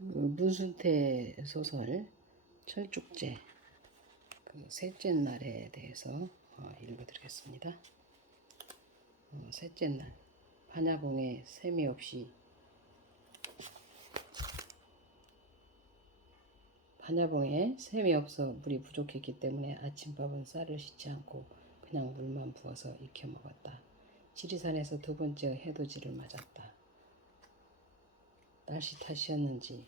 문순태 소설 철쭉제 셋째 날에 대해서 읽어드리겠습니다. 셋째 날, 반야봉에 셈이 없이 반야봉에 셈이 없어 물이 부족했기 때문에 아침밥은 쌀을 씻지 않고 그냥 물만 부어서 익혀 먹었다. 지리산에서 두 번째 해돋이를 맞았다. 날씨 탓이었는지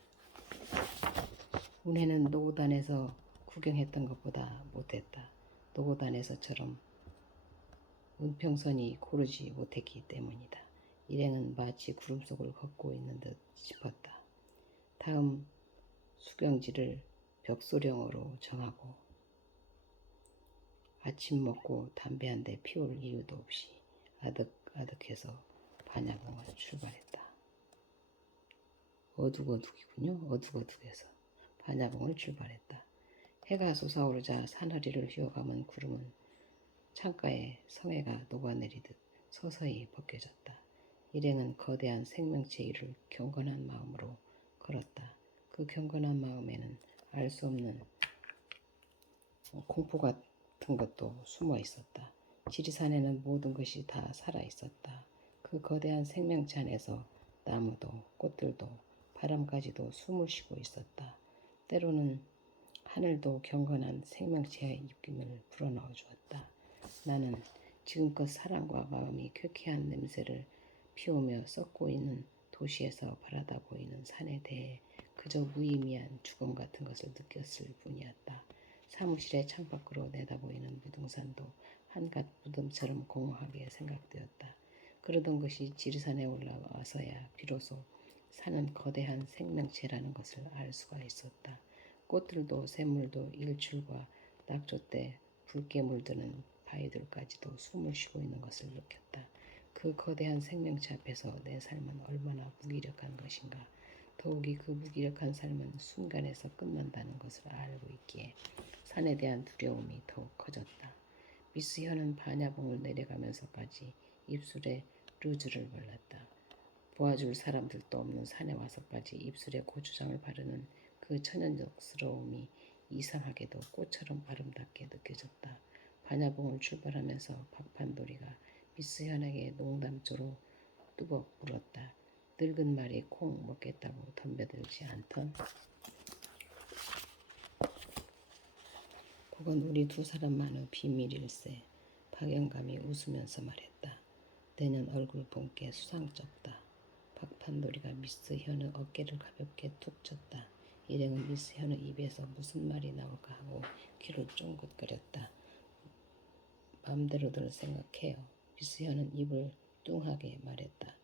운해는 노고단에서 구경했던 것보다 못했다. 노고단에서처럼 운평선이 고르지 못했기 때문이다. 일행은 마치 구름 속을 걷고 있는 듯 싶었다. 다음 수경지를 벽소령으로 정하고 아침 먹고 담배 한 대 피울 이유도 없이 아득아득해서 반야봉을 출발했다. 어둑어둑이군요. 어둑어둑해서 반야봉을 출발했다. 해가 솟아오르자 산허리를 휘어감은 구름은 창가에 성해가 녹아내리듯 서서히 벗겨졌다. 일행은 거대한 생명체 위를 경건한 마음으로 걸었다. 그 경건한 마음에는 알 수 없는 공포 같은 것도 숨어 있었다. 지리산에는 모든 것이 다 살아 있었다. 그 거대한 생명체 안에서 나무도 꽃들도 바람까지도 숨을 쉬고 있었다. 때로는 하늘도 경건한 생명체의 입김을 불어넣어 주었다. 나는 지금껏 사랑과 마음이 쾌쾌한 냄새를 피우며 썩고 있는 도시에서 바라다 보이는 산에 대해 그저 무의미한 죽음 같은 것을 느꼈을 뿐이었다. 사무실의 창밖으로 내다보이는 무등산도 한갓 무덤처럼 공허하게 생각되었다. 그러던 것이 지리산에 올라와서야 비로소 산은 거대한 생명체라는 것을 알 수가 있었다. 꽃들도 샘물도 일출과 낙조 때 붉게 물드는 바위들까지도 숨을 쉬고 있는 것을 느꼈다. 그 거대한 생명체 앞에서 내 삶은 얼마나 무기력한 것인가. 더욱이 그 무기력한 삶은 순간에서 끝난다는 것을 알고 있기에 산에 대한 두려움이 더욱 커졌다. 미스 현은 반야봉을 내려가면서까지 입술에 루즈를 발랐다. 보아줄 사람들도 없는 산에 와서까지 입술에 고추장을 바르는 그 천연적스러움이 이상하게도 꽃처럼 아름답게 느껴졌다. 반야봉을 출발하면서 박판돌이가 미스 현에게 농담조로 뚜벅 물었다. 늙은 말이 콩 먹겠다고 덤벼들지 않던? 그건 우리 두 사람만의 비밀일세. 박영감이 웃으면서 말했다. 내는 얼굴 본게 수상쩍다. 박판돌이가 미스 현의 어깨를 가볍게 툭 쳤다. 일행은 미스 현의 입에서 무슨 말이 나올까 하고 귀를 쫑긋거렸다. 맘대로들 생각해요. 미스 현은 입을 뚱하게 말했다.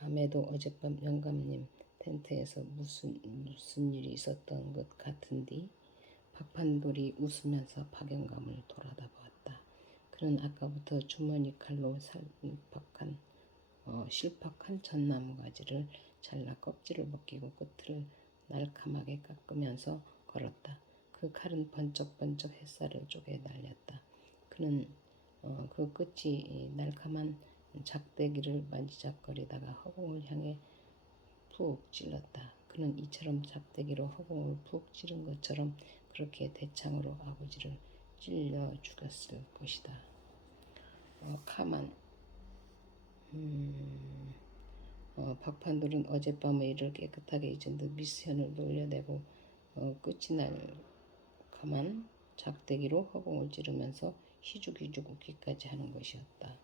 아매도 어젯밤 영감님 텐트에서 무슨 일이 있었던 것 같은디? 박판돌이 웃으면서 박영감을 돌아다 보았다. 그는 아까부터 주머니 칼로 실팍한 전나무 가지를 잘라 껍질을 벗기고 끝을 날카하게 깎으면서 걸었다. 그 칼은 번쩍번쩍 햇살을 쪼개 날렸다. 그는 그 끝이 날카만 작대기를 만지작거리다가 허공을 향해 푹 찔렀다. 그는 이처럼 작대기로 허공을 푹 찌른 것처럼 그렇게 대창으로 아버지를 찔러 죽였을 것이다. 박판돌은 어젯밤의 일을 깨끗하게 잊은 듯 미스 현을 놀려내고 끝이 날 가만 작대기로 허공을 찌르면서 희죽희죽 웃기까지 하는 것이었다.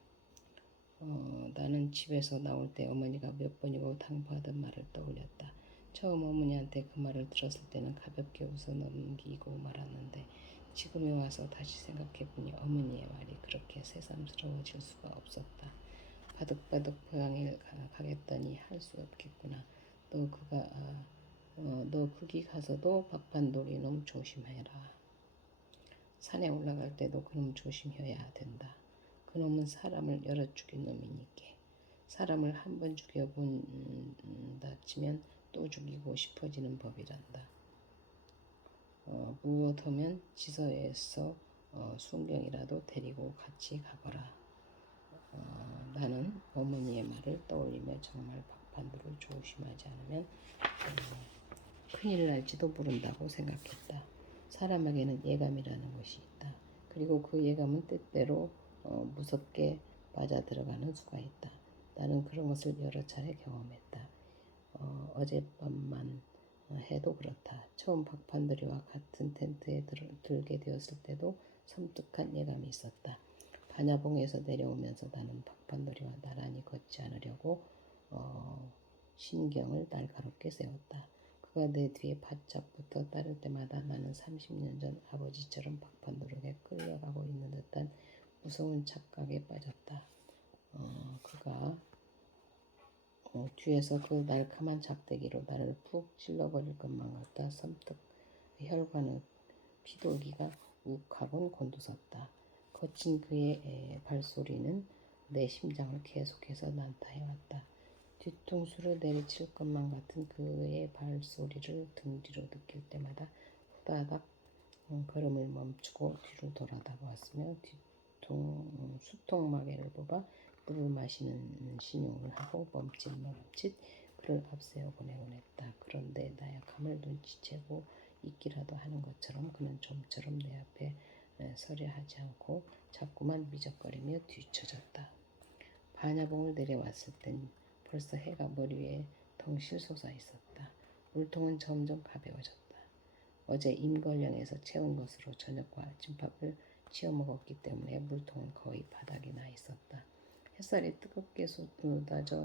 나는 집에서 나올 때 어머니가 몇 번이고 당부하던 말을 떠올렸다. 처음 어머니한테 그 말을 들었을 때는 가볍게 웃어 넘기고 말았는데 지금에 와서 다시 생각해보니 어머니의 말이 그렇게 새삼스러워질 수가 없었다. 바득바득 고향에 가겠다니 할 수 없겠구나. 너 거기 가서도 박판돌이 놈 조심해라. 산에 올라갈 때도 그놈 조심해야 된다. 그놈은 사람을 여러 죽인 놈이니까. 사람을 한 번 죽여본다 치면 또 죽이고 싶어지는 법이란다. 무엇하면 지서에서 순경이라도 데리고 같이 가거라. 나는 어머니의 말을 떠올리며 정말 박판돌을 조심하지 않으면 큰일 날지도 모른다고 생각했다. 사람에게는 예감이라는 것이 있다. 그리고 그 예감은 때때로 무섭게 빠져들어가는 수가 있다. 나는 그런 것을 여러 차례 경험했다. 어젯밤만 해도 그렇다. 처음 박판들이와 같은 텐트에 들게 되었을 때도 섬뜩한 예감이 있었다. 반야봉에서 내려오면서 나는 박판돌이와 나란히 걷지 않으려고 신경을 날카롭게 세웠다. 그가 내 뒤에 바짝 붙어 따를 때마다 나는 30년 전 아버지처럼 박판돌에게 끌려가고 있는 듯한 무서운 착각에 빠졌다. 그가 뒤에서 그 날카만 작대기로 나를 푹 찔러버릴 것만 같아 섬뜩 혈관의 피돌기가 욱하곤 곤두섰다. 거친 그의 발소리는 내 심장을 계속해서 난타해왔다. 뒤통수를 내리칠 것만 같은 그의 발소리를 등 뒤로 느낄 때마다 후다닥 걸음을 멈추고 뒤로 돌아다보았으며 수통마개를 뽑아 물을 마시는 신용을 하고 멈칫멈칫 그를 앞세워 보내곤 했다. 그런데 나약함을 눈치채고 있기라도 하는 것처럼 그는 좀처럼 내 앞에 서려 하지 않고 자꾸만 미적거리며 뒤처졌다. 반야봉을 내려왔을 땐 벌써 해가 머리 위에 덩실 솟아 있었다. 물통은 점점 가벼워졌다. 어제 임걸령에서 채운 것으로 저녁과 아침밥을 지어 먹었기 때문에 물통은 거의 바닥에 나 있었다. 햇살이 뜨겁게 쏟아져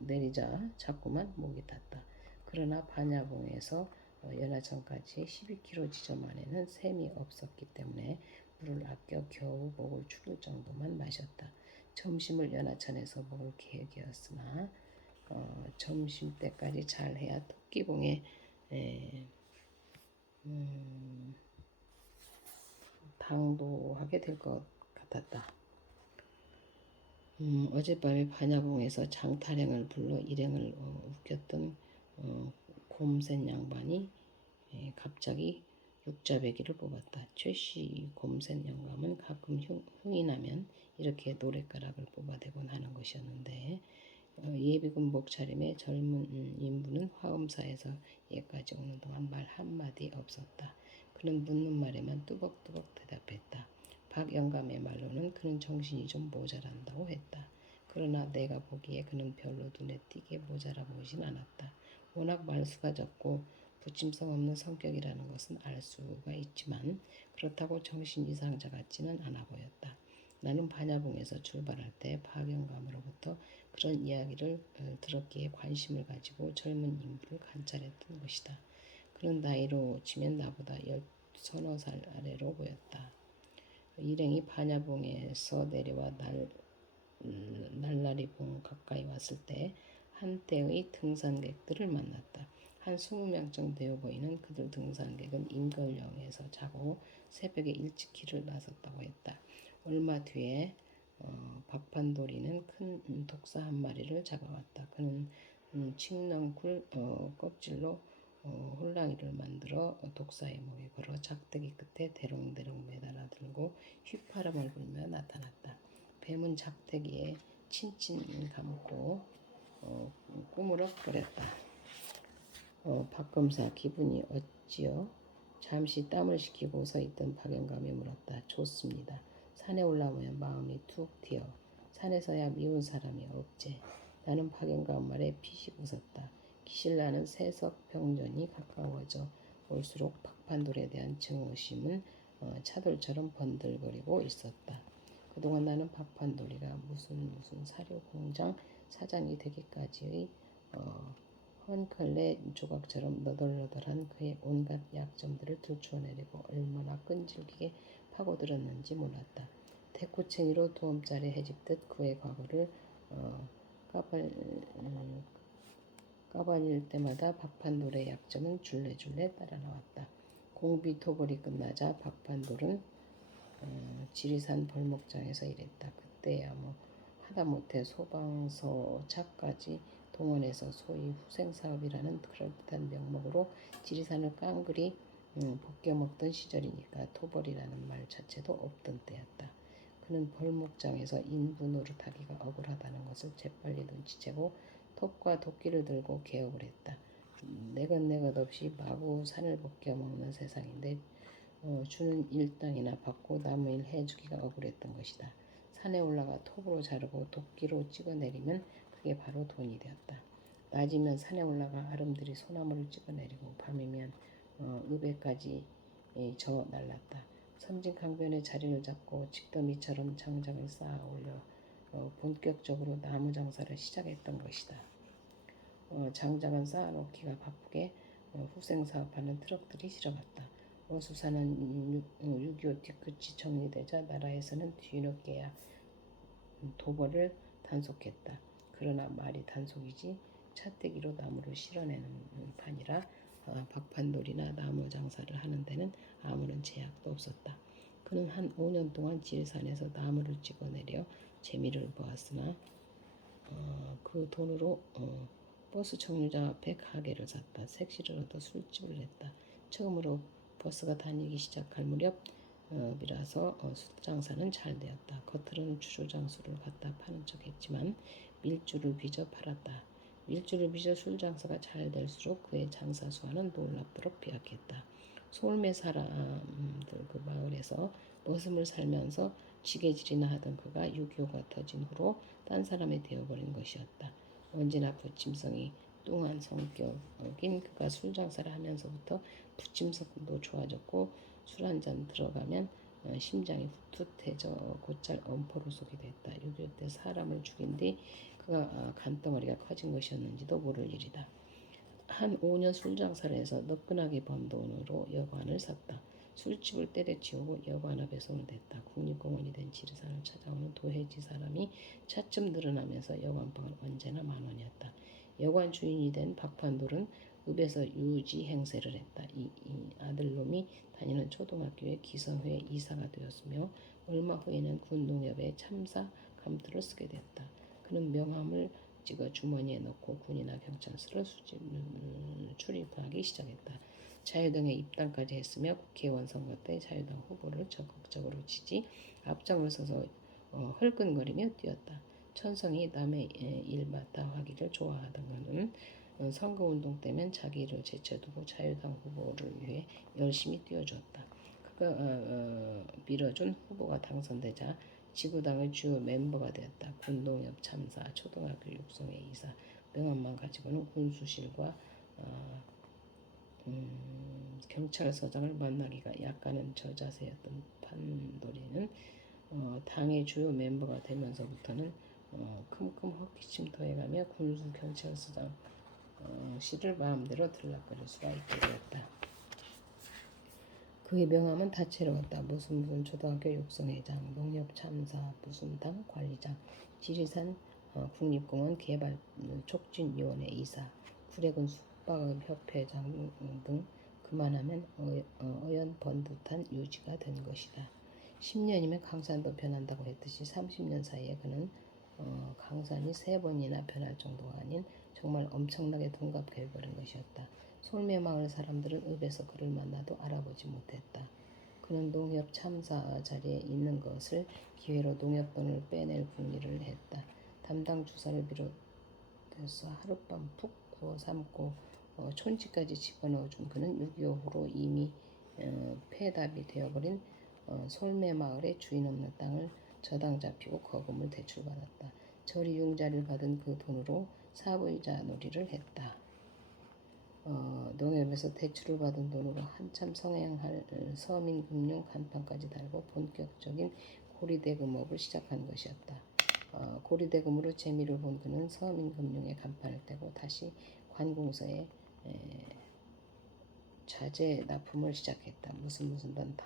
내리자 자꾸만 목이 탔다. 그러나 반야봉에서 연하 전까지 12km 지점 안에는 샘이 없었기 때문에 물을 아껴 겨우 목을 축일 정도만 마셨다. 점심을 연하천에서 먹을 계획이었으나 점심 때까지 잘해야 토끼봉에 당도하게 될 것 같았다. 어젯밤에 반야봉에서 장타령을 불러 일행을 웃겼던 곰센 양반이 갑자기 육자배기를 뽑았다. 최씨 곰센 영감은 가끔 흥이 나면 이렇게 노랫가락을 뽑아대곤 하는 것이었는데 예비군 목차림의 젊은 인부는 화엄사에서 예까지 오는 동안 말 한마디 없었다. 그는 묻는 말에만 뚜벅뚜벅 대답했다. 박 영감의 말로는 그는 정신이 좀 모자란다고 했다. 그러나 내가 보기에 그는 별로 눈에 띄게 모자라 보이진 않았다. 워낙 말수가 적고 부침성 없는 성격이라는 것은 알 수가 있지만 그렇다고 정신 이상자 같지는 않아 보였다. 나는 반야봉에서 출발할 때 박영감으로부터 그런 이야기를 들었기에 관심을 가지고 젊은 인부를 관찰했던 것이다. 그는 나이로 치면 나보다 서너 살 아래로 보였다. 일행이 반야봉에서 내려와 날라리봉 가까이 왔을 때 한때의 등산객들을 만났다. 한 20명쯤 되어 보이는 그들 등산객은 임걸령에서 자고 새벽에 일찍 길을 나섰다고 했다. 얼마 뒤에 박판돌이는 큰 독사 한 마리를 잡아왔다. 그는 칡넝쿨 껍질로 홀랑이를 만들어 독사의 목에 걸어 작대기 끝에 대롱대롱 매달아 들고 휘파람을 불며 나타났다. 뱀은 작대기에 친친 감고 꾸무럭거렸다. 박검사 기분이 어찌요? 잠시 땀을 식히고 서 있던 박영감이 물었다. 좋습니다. 산에 올라오면 마음이 툭 트여. 산에서야 미운 사람이 없제. 나는 박영감 말에 피식 웃었다. 기실나는 세석병전이 가까워져 올수록 박판돌에 대한 증오심은 차돌처럼 번들거리고 있었다. 그동안 나는 박판돌이가 무슨 사료공장 사장이 되기까지의 헌컬레 조각처럼 너덜너덜한 그의 온갖 약점들을 들추어내려고 얼마나 끈질기게 파고들었는지 몰랐다. 대코챙이로 두엄짜리 해집듯 그의 과거를 까발릴 때마다 박판돌의 약점은 줄레줄레 따라 나왔다. 공비토벌이 끝나자 박판돌은 지리산 벌목장에서 일했다. 그때야 하다못해 소방서 차까지 동원해서 소위 후생사업이라는 그럴듯한 명목으로 지리산을 깡그리 벗겨먹던 시절이니까 토벌이라는 말 자체도 없던 때였다. 그는 벌목장에서 인부 노릇하기가 억울하다는 것을 재빨리 눈치채고 톱과 도끼를 들고 개업을 했다. 내것내것 없이 마구 산을 벗겨먹는 세상인데 주는 일당이나 받고 남의 일 해주기가 억울했던 것이다. 산에 올라가 톱으로 자르고 도끼로 찍어내리면 그게 바로 돈이 되었다. 낮이면 산에 올라가 아름드리 소나무를 찍어내리고 밤이면 읍에까지 저 날랐다. 섬진강변에 자리를 잡고 집더미처럼 장작을 쌓아 올려 본격적으로 나무 장사를 시작했던 것이다. 장작은 쌓아놓기가 바쁘게 후생 사업하는 트럭들이 실어갔다. 어수선한 6.25 뒤끝이 정리되자 나라에서는 뒤늦게야 도벌을 단속했다. 그러나 말이 단속이지 차떼기로 나무를 실어내는 판이라 박판돌이나 나무 장사를 하는 데는 아무런 제약도 없었다. 그는 한 5년 동안 지리산에서 나무를 찍어내려 재미를 보았으나 그 돈으로 버스 정류장 앞에 가게를 샀다. 색시를 얻어 술집을 냈다. 처음으로 버스가 다니기 시작할 무렵이라서 술장사는 잘 되었다. 겉으로는 주조장수를 갖다 파는 척했지만 밀주를 빚어 팔았다. 밀주를 빚어 술장사가 잘 될수록 그의 장사 수완은 놀랍도록 비약했다. 소울매 사람들 그 마을에서 머슴을 살면서 지게질이나 하던 그가 6.25가 터진 후로 딴 사람이 되어버린 것이었다. 언제나 부침성이 뚱한 성격인 그가 술장사를 하면서부터 부침성도 좋아졌고 술 한잔 들어가면 심장이 훅툭해져 곧잘 엄포로 쏘게 됐다. 6.25 때 사람을 죽인 뒤 그가 간덩어리가 커진 것이었는지도 모를 일이다. 한 5년 술장사를 해서 너끈하게 번 돈으로 여관을 샀다. 술집을 때려치우고 여관 앞에 손을 댔다. 국립공원이 된 지리산을 찾아오는 도해지 사람이 차츰 늘어나면서 여관방은 언제나 만원이었다. 여관 주인이 된 박판돌은 읍에서 유지 행세를 했다. 이 아들놈이 다니는 초등학교의 기성회 이사가 되었으며 얼마 후에는 군농협의 참사 감투를 쓰게 되었다. 그는 명함을 찍어 주머니에 넣고 군이나 경찰서를 출입하기 시작했다. 자유당에 입당까지 했으며 국회의원 선거 때 자유당 후보를 적극적으로 지지 앞장을 서서 헐끈거리며 뛰었다. 천성이 남의 일 맡아 하기를 좋아하던 그는 선거운동 때면 자기를 제쳐두고 자유당 후보를 위해 열심히 뛰어주었다. 그가 밀어준 후보가 당선되자 지구당의 주요 멤버가 되었다. 군동협 참사, 초등학교 육성회 이사, 명함만 가지고는 군수실과 경찰서장을 만나기가 약간은 저자세였던 판돌이는 당의 주요 멤버가 되면서부터는 큼큼 헛기침 더해가며 군수 경찰서장 실을 마음대로 들락거릴 수가 있게 되었다. 그의 명함은 다채로웠다. 무슨 초등학교 육성회장, 농협 참사, 무슨 당 관리장, 지리산 국립공원 개발 촉진위원회 이사, 구례군 숙박협회장 등 그만하면 어연 번듯한 유지가 된 것이다. 10년이면 강산도 변한다고 했듯이 30년 사이에 그는 강산이 3번이나 변할 정도가 아닌 정말 엄청나게 둔갑해버린 것이었다. 솔매마을 사람들은 읍에서 그를 만나도 알아보지 못했다. 그는 농협 참사 자리에 있는 것을 기회로 농협돈을 빼낼 궁리를 했다. 담당 주사를 비롯해서 하룻밤 푹 구워 삶고 촌지까지 집어넣어준 그는 6.25 후로 이미 폐답이 되어버린 솔매마을의 주인 없는 땅을 저당 잡히고 거금을 대출받았다. 저리 융자를 받은 그 돈으로 사부이자 놀이를 했다. 농협에서 대출을 받은 돈으로 한참 성행할 서민금융 간판까지 달고 본격적인 고리대금업을 시작한 것이었다. 고리대금으로 재미를 본 그는 서민금융의 간판을 떼고 다시 관공서에 자재 납품을 시작했다. 무슨 돈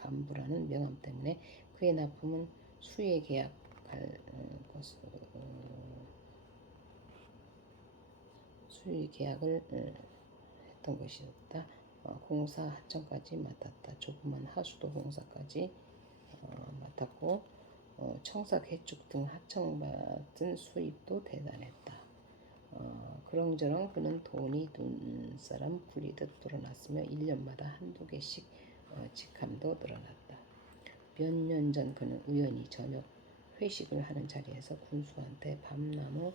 간부라는 명함 때문에 그의 납품은 수의 계약할 수의 계약을 했던 것이었다. 공사 하청까지 맡았다. 조그만 하수도 공사까지 맡았고 청사 개축 등 하청받은 수입도 대단했다. 그런저런 그는 돈이 눈사람 굴리듯 불어났으며 1년마다 한두 개씩 직함도 늘어났다. 몇 년 전 그는 우연히 저녁 회식을 하는 자리에서 군수한테 밤나무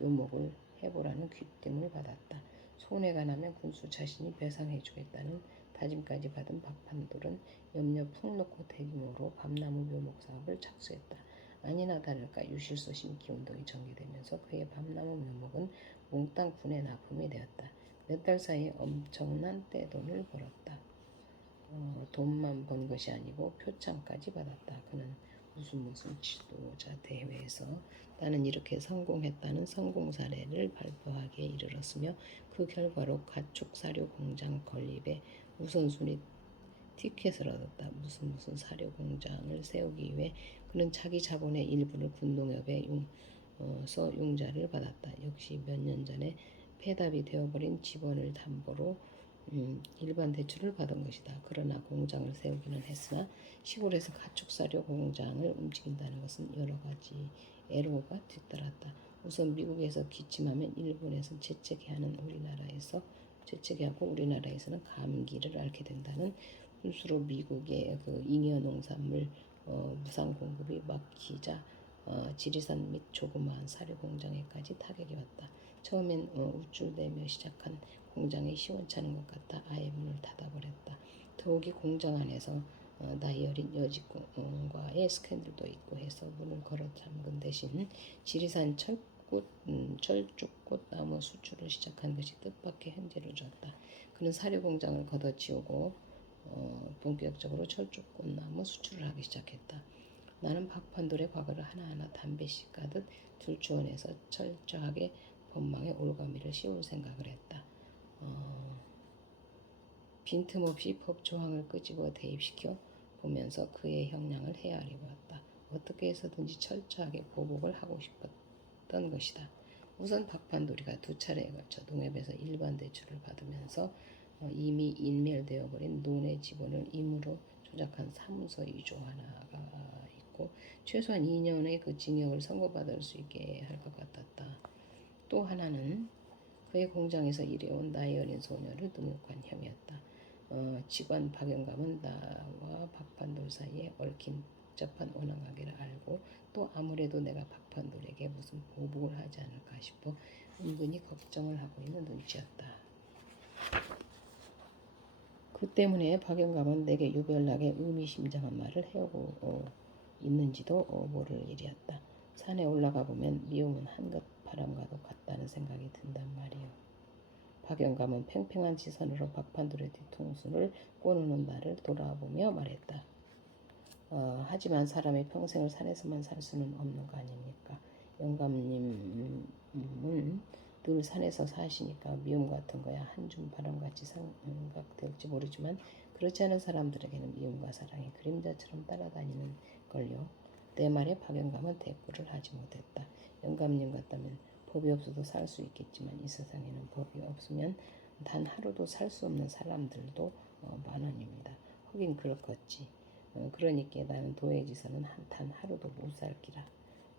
묘목을 해보라는 귀띔을 받았다. 손해가 나면 군수 자신이 배상해주겠다는 다짐까지 받은 박판돌은 염려 푹 놓고 대규모로 밤나무 묘목 사업을 착수했다. 아니나 다를까 유실소 심기 운동이 전개되면서 그의 밤나무 묘목은 몽땅 군의 납품이 되었다. 몇 달 사이에 엄청난 떼돈을 벌었다. 돈만 번 것이 아니고 표창까지 받았다. 그는 무슨 지도자 대회에서 나는 이렇게 성공했다는 성공 사례를 발표하기에 이르렀으며 그 결과로 가축 사료 공장 건립에 우선순위 티켓을 얻었다. 무슨 사료 공장을 세우기 위해 그는 자기 자본의 일부를 군농협에 융자를 받았다. 역시 몇 년 전에 폐답이 되어버린 집원을 담보로 일반 대출을 받은 것이다. 그러나 공장을 세우기는 했으나 시골에서 가축사료 공장을 움직인다는 것은 여러 가지 애로가 뒤따랐다. 우선 미국에서 기침하면 일본에서 재채기하고 우리나라에서는 감기를 앓게 된다는 훈수로 미국의 그 잉여 농산물 무상 공급이 막히자 지리산 및 조그마한 사료 공장에까지 타격이 왔다. 처음엔 우쭐대며 시작한 공장이 시원찮은 것 같아 아예 문을 닫아버렸다. 더욱이 공장 안에서 나이 어린 여직원과의 스캔들도 있고 해서 문을 걸어 잠근 대신 지리산 철쭉꽃 나무 수출을 시작한 것이 뜻밖의 현재를 줬다. 그는 사료 공장을 걷어치우고 본격적으로 철쭉꽃 나무 수출을 하기 시작했다. 나는 박판돌의 과거를 하나하나 담배씩 가듯 들추어내서 철저하게 법망에 올가미를 씌울 생각을 했다. 빈틈없이 법 조항을 끄집어 대입시켜 보면서 그의 형량을 헤아려 보았다. 어떻게 해서든지 철저하게 보복을 하고 싶었던 것이다. 우선 박판돌이가 2차례에 걸쳐 농협에서 일반 대출을 받으면서 이미 인멸되어 버린 논의 지분을 임으로 조작한 사문서 위조 하나가 있고 최소한 2년의 그 징역을 선고받을 수 있게 할 것 같았다. 또 하나는 그의 공장에서 일해온 나이 어린 소녀를 능욕한 혐의였다. 직원 박영감은 나와 박판돌 사이에 얽힌 복잡한 원한관계를 알고 또 아무래도 내가 박판돌에게 무슨 보복을 하지 않을까 싶어 은근히 걱정을 하고 있는 눈치였다. 그 때문에 박영감은 내게 유별나게 의미심장한 말을 해오고 있는지도 모를 일이었다. 산에 올라가 보면 미움은 한껏 바람과도 같다는 생각이 든단 말이오. 박영감은 팽팽한 시선으로 박판돌의 뒤통수를 꼬누는 나를 돌아보며 말했다. 하지만 사람이 평생을 산에서만 살 수는 없는 거 아닙니까? 영감님은 늘 산에서 사시니까 미움 같은 거야 한줌 바람같이 생각될지 모르지만 그렇지 않은 사람들에게는 미움과 사랑이 그림자처럼 따라다니는 걸요. 내 말에 박영감은 대꾸를 하지 못했다. 영감님 같다면 법이 없어도 살 수 있겠지만 이 세상에는 법이 없으면 단 하루도 살 수 없는 사람들도 만원입니다. 하긴 그렇겠지. 그러니까 나는 도해지서는 단 하루도 못 살기라.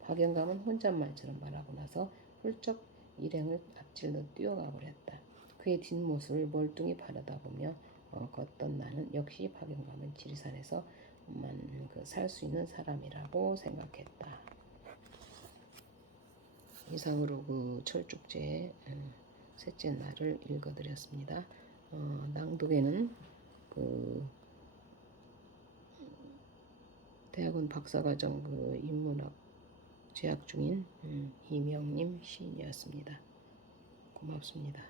박영감은 혼잣말처럼 말하고 나서 훌쩍 일행을 앞질러 뛰어가 버렸다. 그의 뒷모습을 멀뚱히 바라다보며 걷던 나는 역시 박영감은 지리산에서만 살 수 있는 사람이라고 생각했다. 이상으로 그 철쭉제의 셋째 날을 읽어드렸습니다. 낭독에는 그 대학원 박사과정 그 인문학 재학 중인 이명님 시인이었습니다. 고맙습니다.